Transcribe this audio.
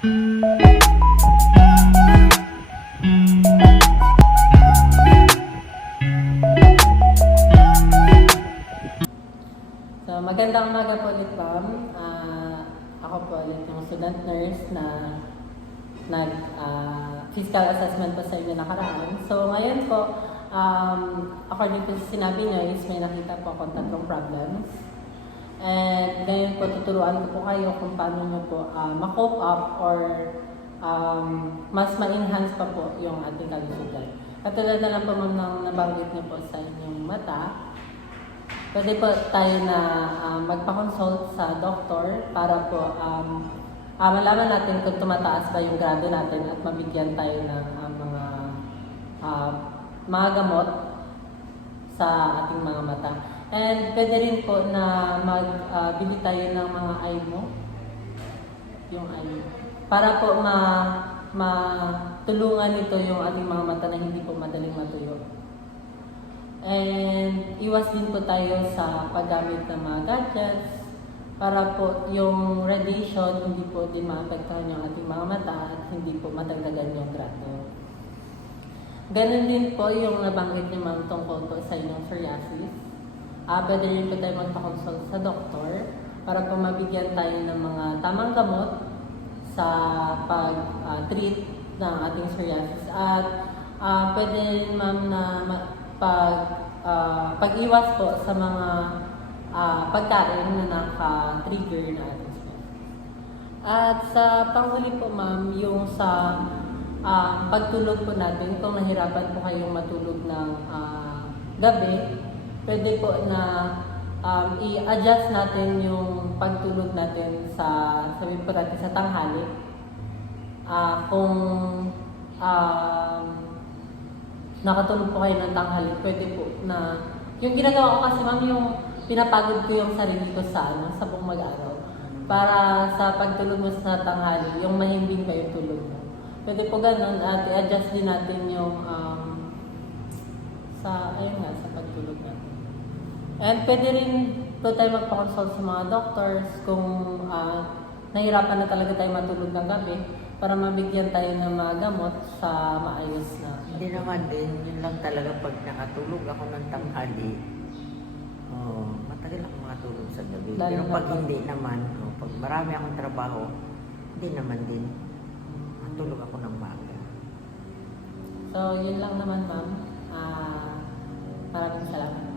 So, magandang umaga po ulit, ma'am. Ako po ulit yung student nurse na physical assessment po sa inyo nakaraan. So, ngayon po, according to sinabi nyo is may nakita po akong tatlong problems. And ngayon po, tuturuan ko po kayo kung paano nyo po ma-cope up or mas ma-enhance pa po yung ating kalusugan. Katulad na lang po, ma'am, nang nabanggit nyo po sa inyong mata, pwede po tayo na magpa-consult sa doktor para po malaman natin kung tumataas ba yung grado natin at mabigyan tayo ng mga gamot sa ating mga mata. And pwede rin po na magbili tayo ng mga eye mo, yung eye, para po matulungan nito yung ating mga mata na hindi po madaling matuyo. And iwas din po tayo sa paggamit ng mga gadgets para po yung radiation hindi po din maapektuhan yung ating mga mata at hindi po madagdagan yung grado. Ganun din po yung nabanggit niyo, ma'am, tungkol po sa inyong psoriasis. Pwede rin po tayo magpa-consult sa doktor para po mabigyan tayo ng mga tamang gamot sa pag-treat ng ating psoriasis. At pwede rin, ma'am, na pag-iwas po sa mga pagkain na naka-trigger na ating psoriasis. At sa panghuli po, ma'am, yung sa pagtulog po natin, kung nahirapan po kayong matulog ng gabi, pwede po na i-adjust natin yung pagtulog natin sabihin po natin sa tanghali. Kung nakatulog po kayo ng tanghali, pwede po na, yung ginagawa ko kasi, ma'am, yung pinapagod ko yung sarili ko sa buong mag-araw. Para sa pagtulog mo sa tanghali, yung mahimbing pa yung tulog mo. Pwede po ganun at i-adjust din natin yung sa pagtulog natin. And pwede rin po tayo magpa-consult sa mga doctors kung nahirapan na talaga tayo matulog ng gabi para mabigyan tayo ng mga gamot sa maayos na. Hindi naman din, yun lang talaga pag nakatulog ako ng tanghali, matagal ako makatulog sa gabi. Pero pag hindi naman, pag marami akong trabaho, hindi naman din, matulog ako ng maga. So, yun lang naman, ma'am. Maraming salamat.